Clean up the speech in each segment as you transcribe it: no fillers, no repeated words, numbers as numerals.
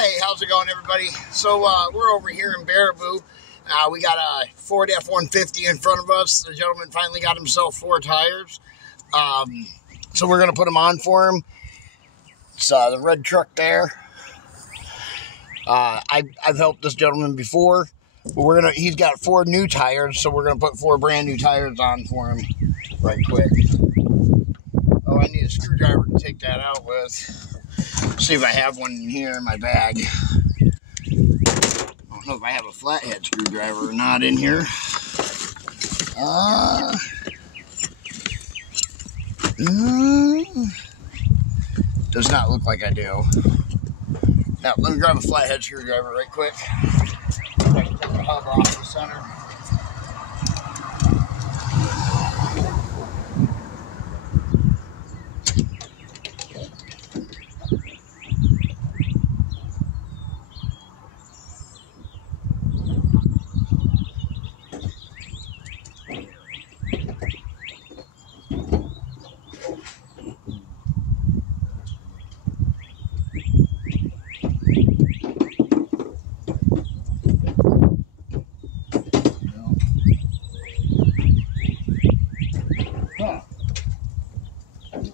Hey, how's it going, everybody? So we're over here in Baraboo. We got a Ford F-150 in front of us. The gentleman finally got himself 4 tires. So we're going to put them on for him. It's the red truck there. I've helped this gentleman before. But he's got 4 new tires, so we're going to put 4 brand new tires on for him right quick. Oh, I need a screwdriver to take that out with. See if I have one in here in my bag. I don't know if I have a flathead screwdriver or not in here. Does not look like I do. Now, let me grab a flathead screwdriver right quick. I can take the hub off the center.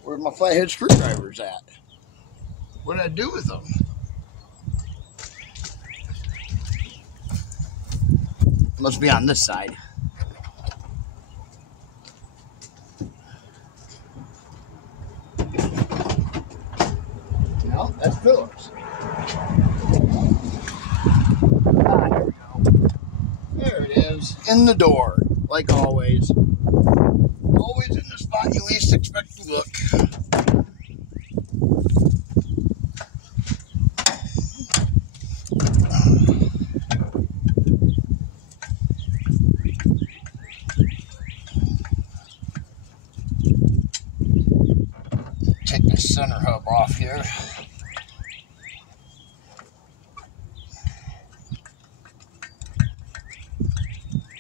Where my flathead screwdrivers at? What did I do with them? Must be on this side. No, that's Phillips. Ah, there we go. There it is. In the door, like always. Always in the spot you least expect to look. Take this center hub off here.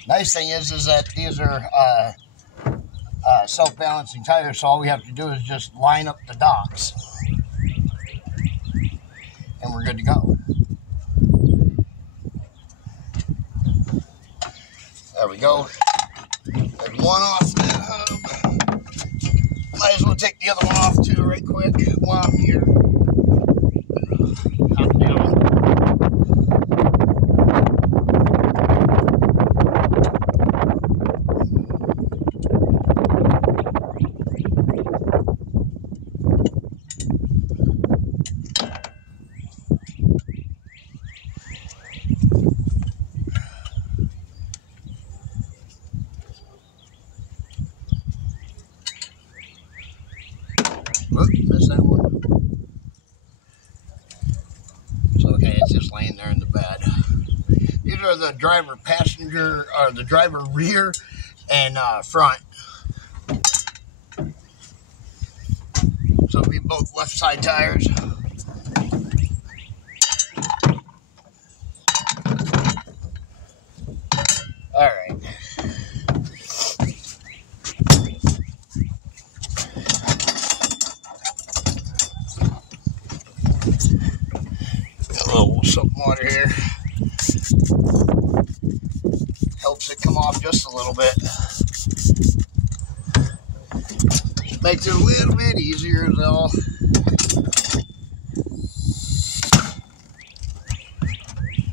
Nice thing is that these are self-balancing tires, so all we have to do is just line up the docks and we're good to go. There we go. There's one off that hub. Might as well take the other one off too right quick while I'm here. Knock down. Oop, missed that one. So, okay, it's just laying there in the bed. These are the driver passenger, or the driver rear and front. So it'll be both left side tires. All right. Got a little soap water here. Helps it come off just a little bit. Makes it a little bit easier though.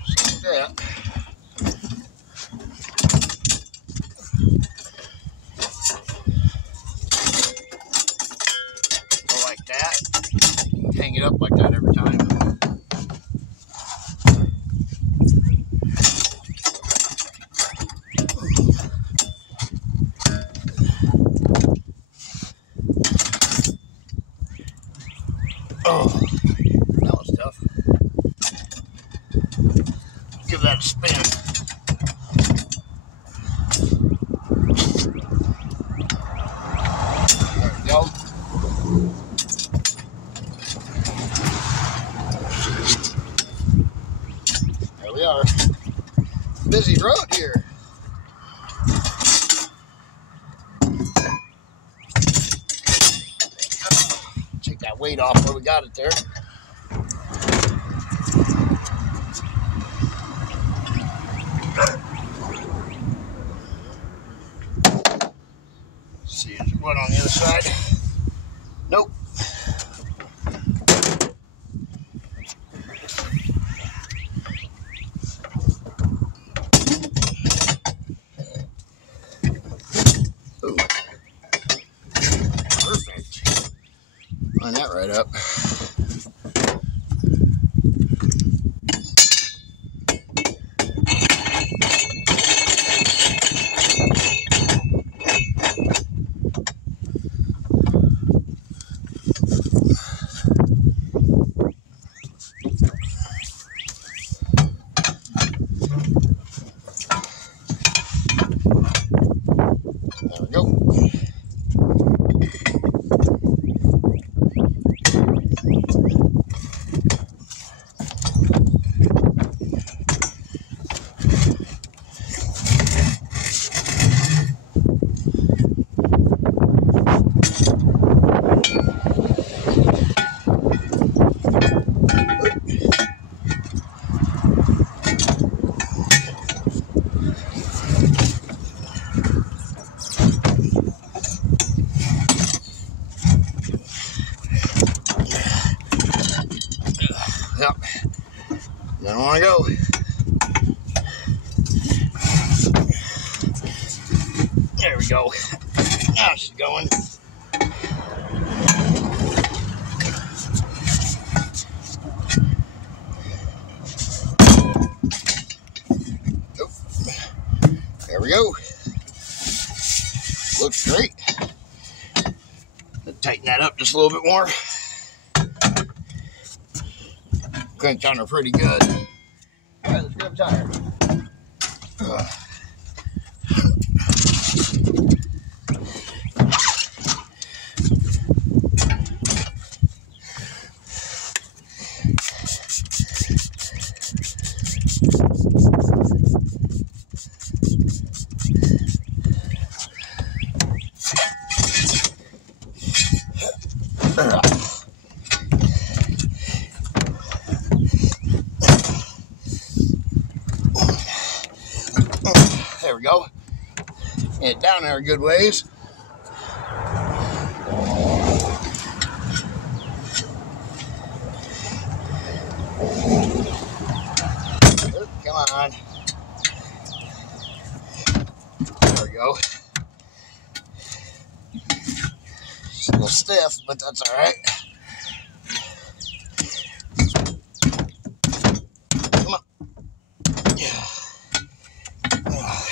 Like that. Go like that. Hang it up like that every time. Oh, that was tough. Give that a spin. There we go. There we are. Busy road here. Take that weight off where we got it there. What on the other side? Nope. Ooh. Perfect. Line that right up. There we go. Yep. Don't want to go. There we go. Now she's going. Oh. There we go. Looks great. Tighten that up just a little bit more. Cranked on her pretty good. All right, let's grab a tire. There we go. Get it down there a good ways. Oh, come on. There we go. It's a little stiff, but that's all right. Come on. Yeah.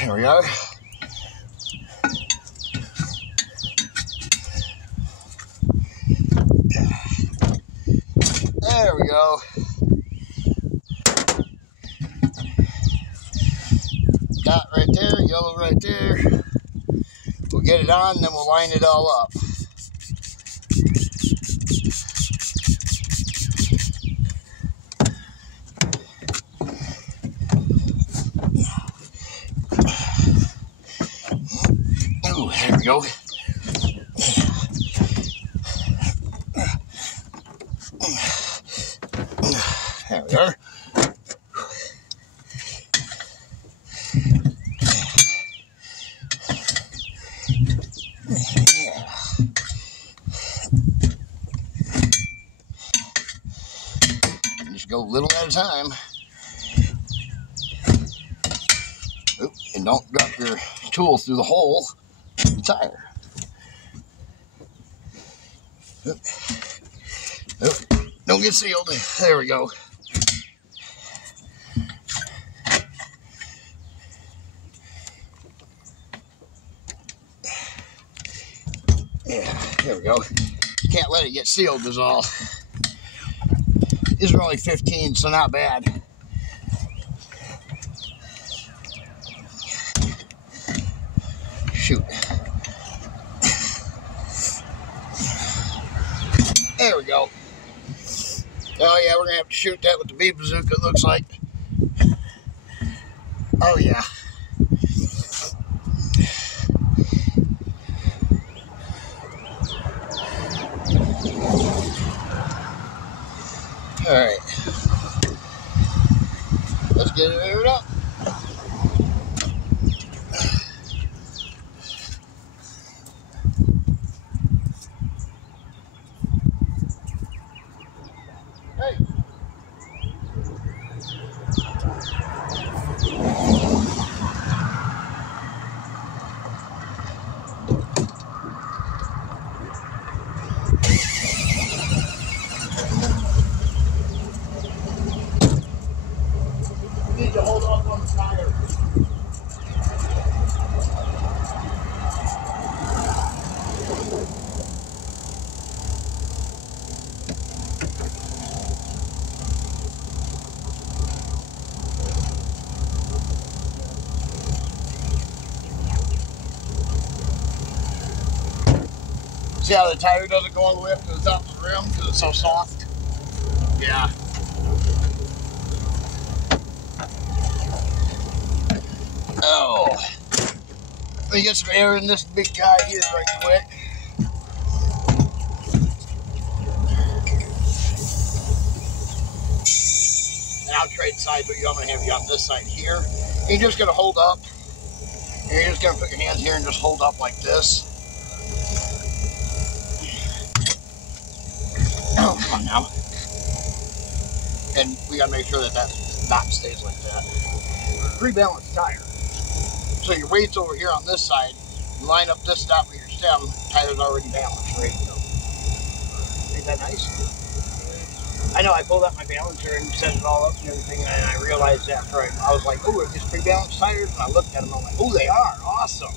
There we are. There we go. Dot right there, yellow right there. We'll get it on, then we'll line it all up. Ooh, there we go. There we are. Yeah. Just go little at a time. Oop, and don't drop your tool through the hole in the tire. Oop. Oop. Don't get sealed. There we go. Yeah, there we go. Can't let it get sealed is all. These are only 15, so not bad. Shoot. There we go. Oh yeah, we're gonna have to shoot that with the bee bazooka, it looks like. Oh yeah. All right, let's get it aired up. Hey. You need to hold off on the tire. See how the tire doesn't go all the way up to the top of the rim because it's so soft? Yeah. Oh. Let me get some air in this big guy here right quick. And I'll trade sides with you. I'm going to have you on this side here. You're just going to hold up. And you're just going to put your hands here and just hold up like this. Oh, come on now. And we got to make sure that that knot stays like that. Pre-balanced tire. So your weight's over here on this side. You line up this stop with your stem. Tire's already balanced. Ready to go. Ain't that nice? I know, I pulled out my balancer and set it all up and everything, and I realized after I was like, oh, are these pre-balanced tires? And I looked at them, I'm like, oh, they are. Awesome.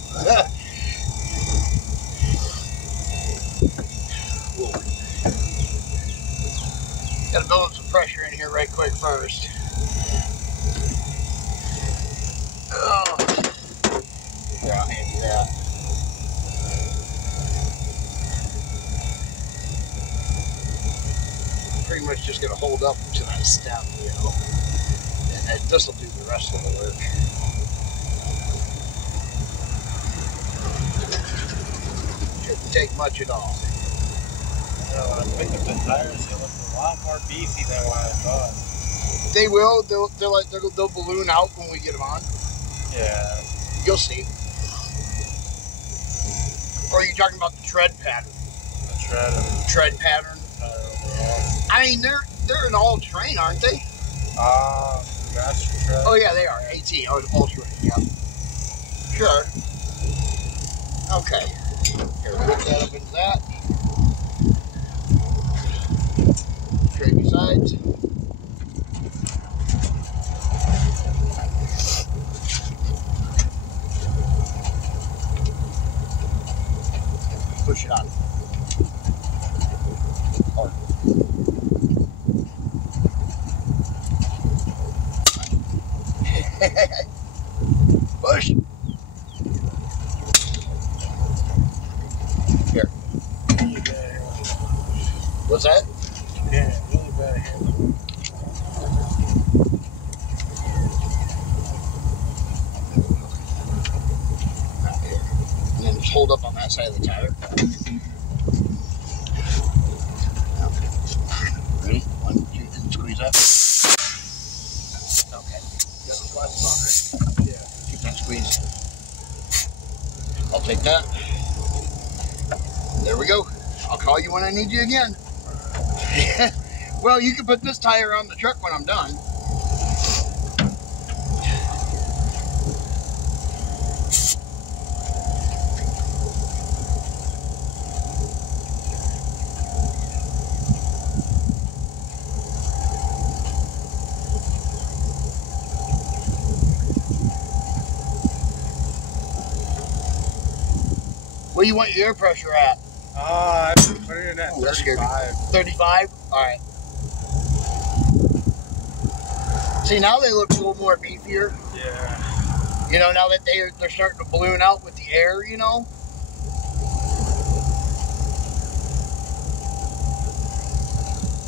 Got to build up some pressure in here right quick first. Oh. Here, I'll hand you that. Pretty much just going to hold up to that stem, you know. And this will do the rest of the work. Shouldn't take much at all. When I picked up the tires, they looked a lot more beefy than what I thought. They will. They'll balloon out when we get them on. Yeah. You'll see. Or are you talking about the tread pattern? The tread. Tread pattern. I mean, they're an all terrain, aren't they? Master tread. Oh yeah, they are. AT. Oh, all terrain. Yeah. Sure. Okay. Here, put that up into that. Straight besides. Push it on. Hard. Push. Here. What's that? Yeah, really bad handle. And then just hold up on that side of the tire. Ready? 1, 2, and squeeze up. Okay. You got the plastic on, right? Yeah. Keep that squeeze. I'll take that. There we go. I'll call you when I need you again. Well, you can put this tire on the truck when I'm done. What do you want your air pressure at? I put it in at 35. 35? Alright. See, now they look a little more beefier. Yeah. You know, now that they're starting to balloon out with the air, you know?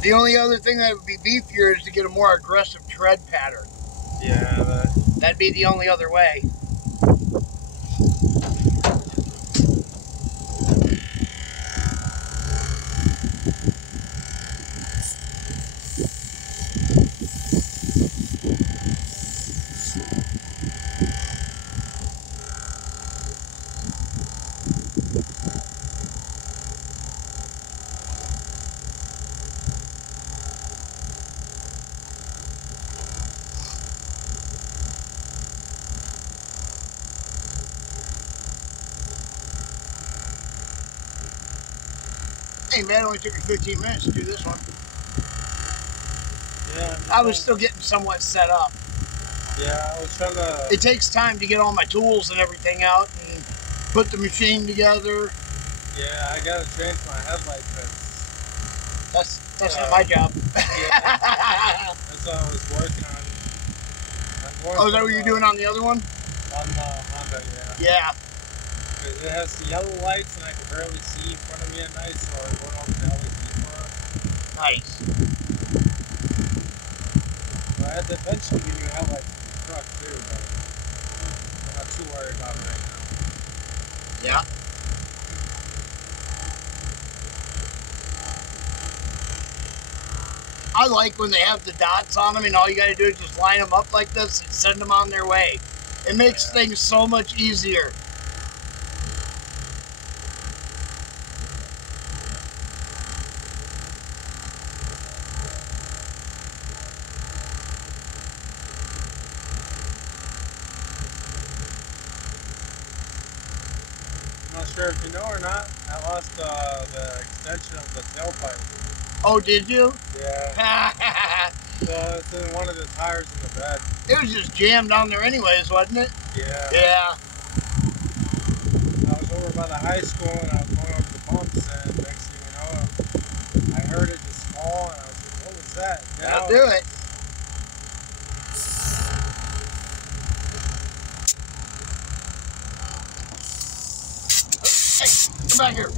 The only other thing that would be beefier is to get a more aggressive tread pattern. Yeah, that'd be the only other way. Hey man, it only took me 15 minutes to do this one. Yeah. I was still getting somewhat set up. Yeah, I was trying to... It takes time to get all my tools and everything out and put the machine together. Yeah, I gotta change my headlight because... That's not my job. Yeah, that's what I was working on. Oh, is that what you're doing on the other one? On the Honda, yeah. Yeah. Because it has the yellow lights and I can barely see in front of me at night, so I went over the LED for it. Nice. Well, I had to eventually give you headlights for the truck too, but I'm not too worried about it right now. Yeah. I like when they have the dots on them and all you got to do is just line them up like this and send them on their way. It makes things so much easier. I'm not sure if you know or not, I lost the extension of the tailpipe. Oh, did you? Yeah. So it's in one of the tires in the bed. It was just jammed on there anyways, wasn't it? Yeah. Yeah. I was over by the high school and I was going over the bumps and next thing you know, I heard it just fall and I was like, what was that? That'll do it. Hey, come back here.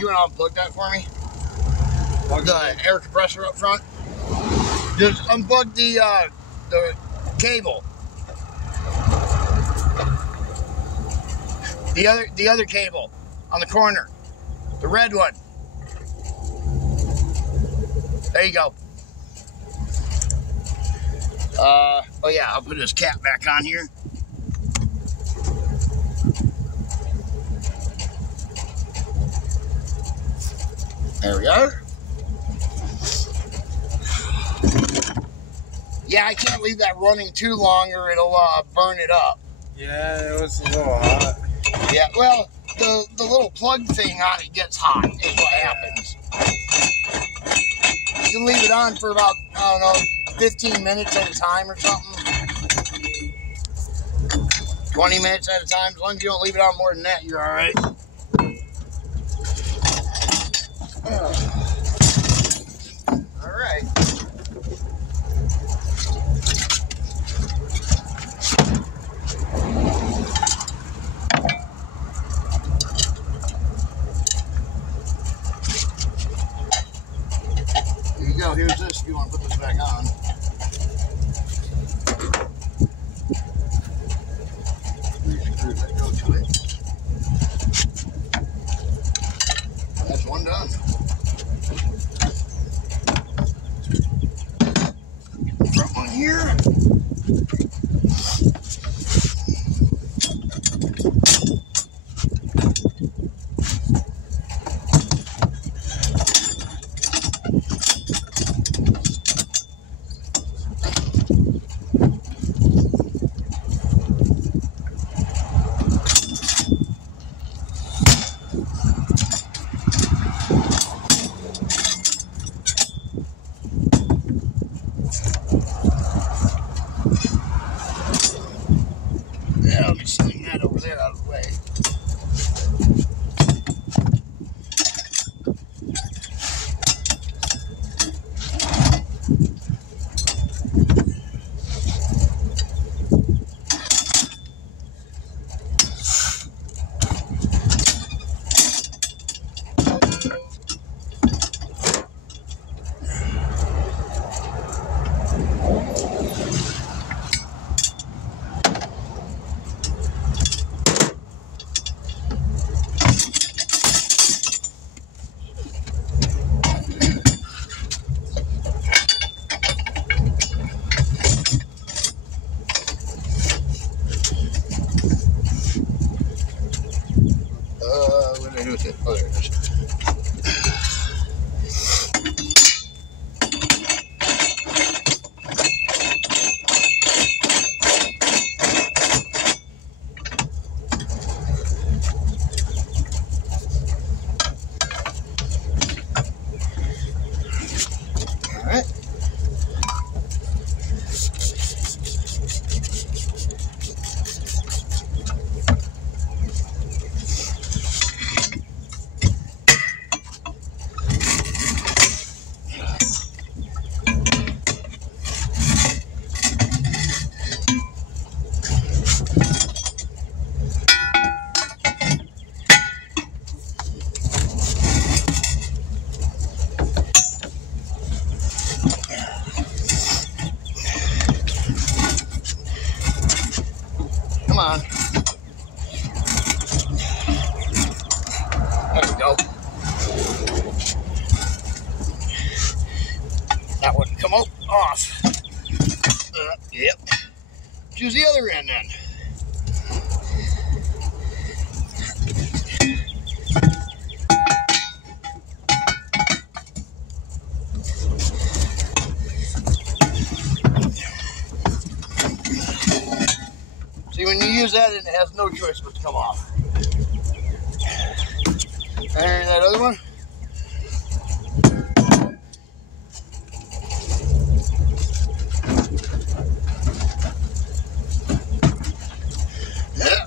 You want to unplug that for me? The air compressor up front. Just unplug the cable. The other cable on the corner. The red one. There you go. Oh yeah, I'll put this cap back on here. There we are. Yeah, I can't leave that running too long or it'll burn it up. Yeah, it was a little hot. Yeah, well, the little plug thing on it gets hot is what happens. You can leave it on for about, I don't know, 15 minutes at a time or something. 20 minutes at a time. As long as you don't leave it on more than that, you're all right. All right. Here you go. Here's this if you want to put this back on. Three screws that go to it. That's one done. Front one here. Yeah, let me swing that over there out of the way. I do with it? Oh, there it is. All right. Come on. There we go. That wouldn't come off. Yep. Choose the other end then. See, when you use that, it has no choice but to come off. And that other one. Yeah.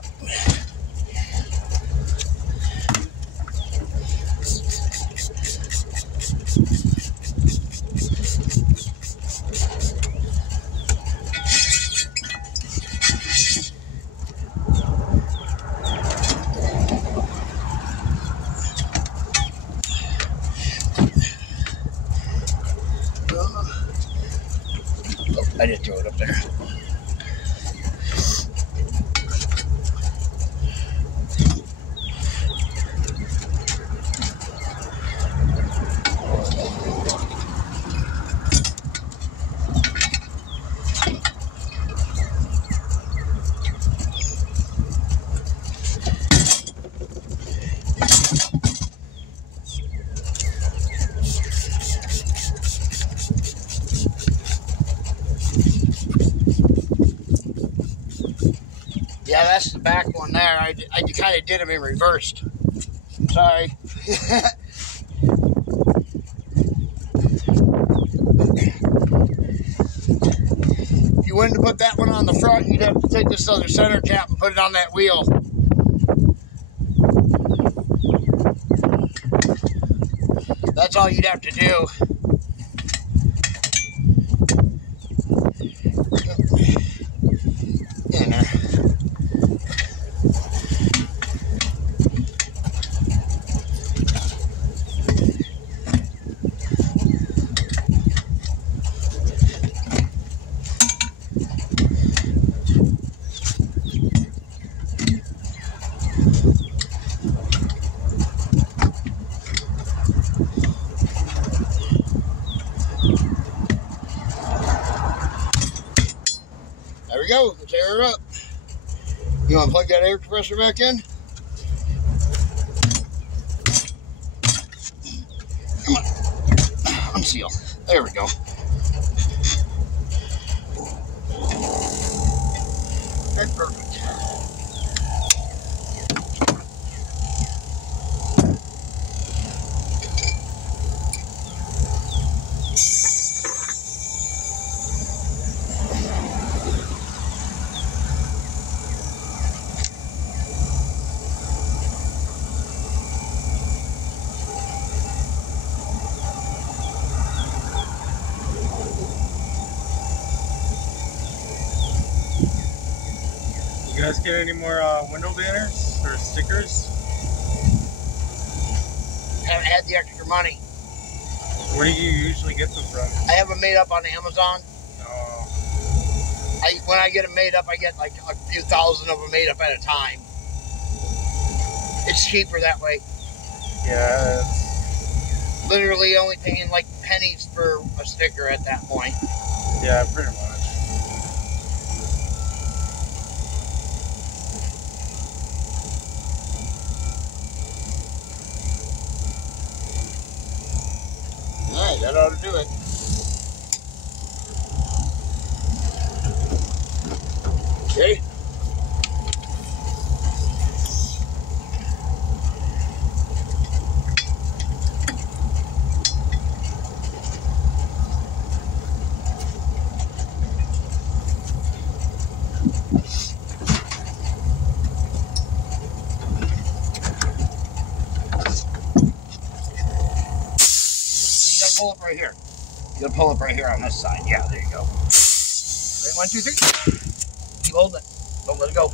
I didn't throw it up there. Yeah, that's the back one there. I kind of did them in reversed. Sorry. If you wanted to put that one on the front, you'd have to take this other center cap and put it on that wheel. That's all you'd have to do. In there. There we go. Let's air her up. You want to plug that air compressor back in? Come on. Unseal. There we go. That's perfect. You guys get any more window banners or stickers? Haven't had the extra money. Where do you usually get them from? I have them made up on Amazon. Oh. When I get them made up, I get like a few thousand of them made up at a time. It's cheaper that way. Yeah. Literally only paying like pennies for a sticker at that point. Yeah, pretty much. pull up right here. You gotta pull up right here on this side. Yeah, there you go. Ready, 1, 2, 3. Keep holding it. Don't let it go.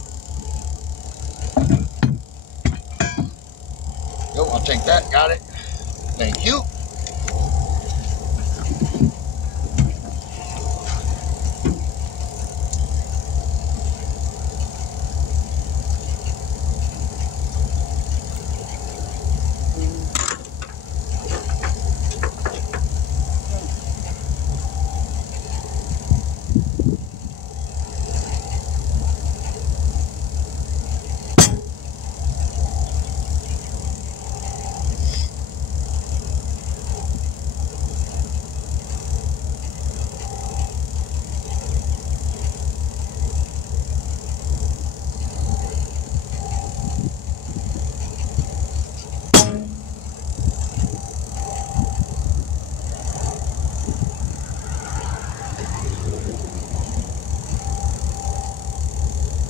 Go, I'll take that. Got it. Thank you.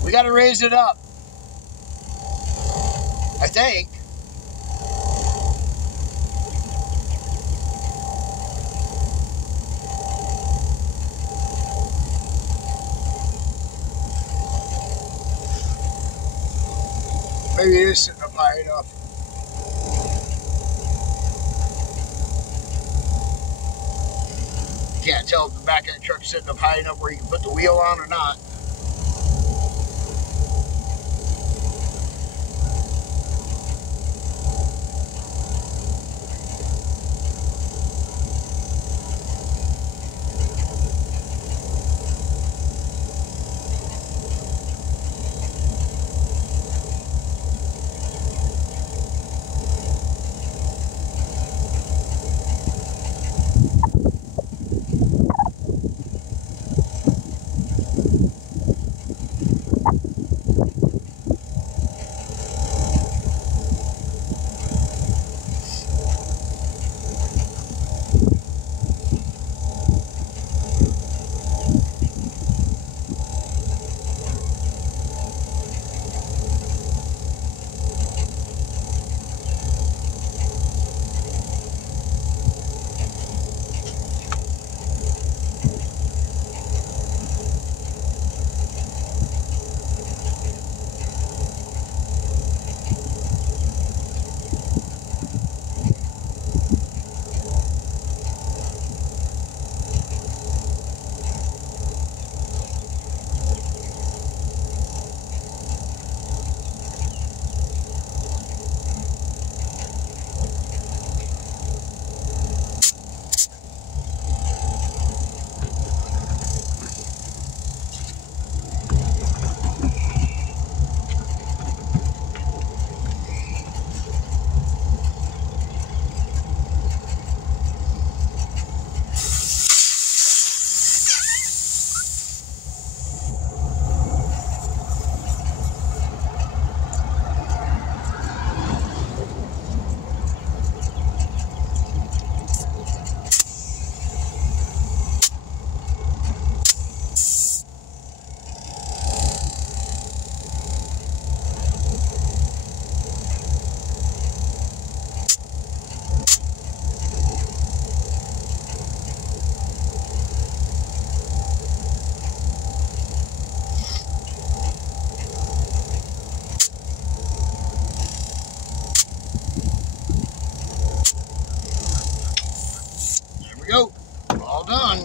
We got to raise it up, I think. Maybe it is sitting up high enough. Can't tell if the back of the truck's sitting up high enough where you can put the wheel on or not. Go. All done.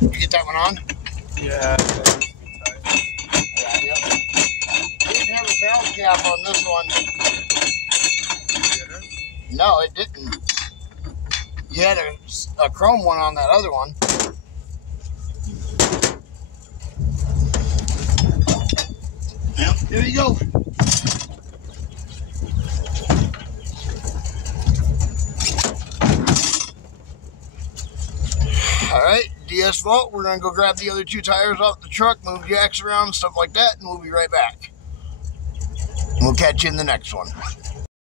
Did you get that one on? Yeah. Valve cap on this one. No, it didn't. You had a chrome one on that other one. Yep, there you go. All right, de-asphalt. We're going to go grab the other 2 tires off the truck, move jacks around, stuff like that, and we'll be right back. We'll catch you in the next one.